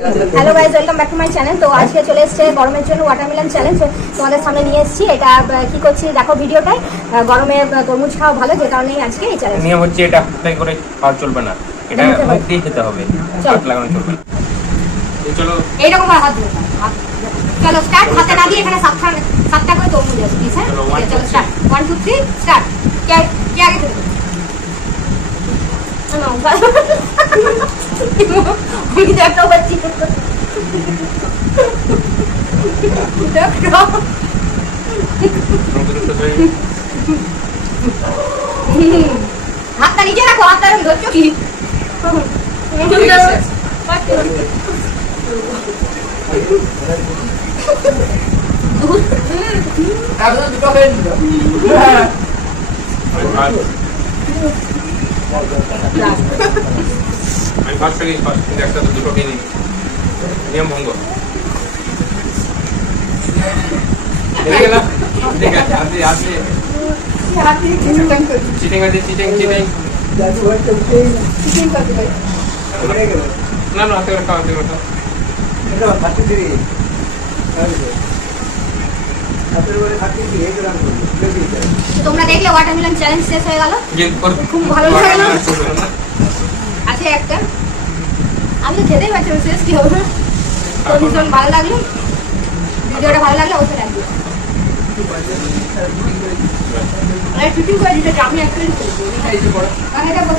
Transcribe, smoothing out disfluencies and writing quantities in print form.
Hello guys, welcome back to my channel. তো আজকে চলে এসেছে গরমের জন্য ওয়াটারমেলন চ্যালেঞ্জ। তোমাদের সামনে নিয়ে এসেছি। এটা কি করছি দেখো ভিডিওটায়। গরমে তরমুজ খাওয়া ভালো, যে কারণে আজকে এই চ্যালেঞ্জ। নিয়ম হচ্ছে এটা হাতে করে খাওয়া চলবে না, এটা মুখ দিয়ে খেতে হবে, হাত লাগানো চলবে না। চলো এইরকম করে হাত দিও, চলো স্টার্ট। হাতে না দিয়ে এখানে সাতটা করে তরমুজ আছে, প্লিজ। হ্যাঁ চলো স্টার্ট। 1 2 3 স্টার্ট। কে আগে দেবে? আমি দেখতে পাচ্ছি। হাতটা নিচে রাখো, হাতটা ধরছো কি? আমি ফার্স্ট থেকে একটা তো দুটো কিনি, নিয়ম ভঙ্গ। চিটিং আছে, চিটিং না না, হাতে করে খাও, হাতে করে খাও। তোমরা দেখলে ওয়াটারমেলন চ্যালেঞ্জ শেষ হয়ে গেল। খুব ভালো লাগলো। আছে একটা, আমি তো খেতেই পারছি, শেষ কি হবে। তো ভীষণ ভালো লাগলো। ভিডিওটা ভালো লাগলে অবশ্যই লাইক দিও। আমি একটা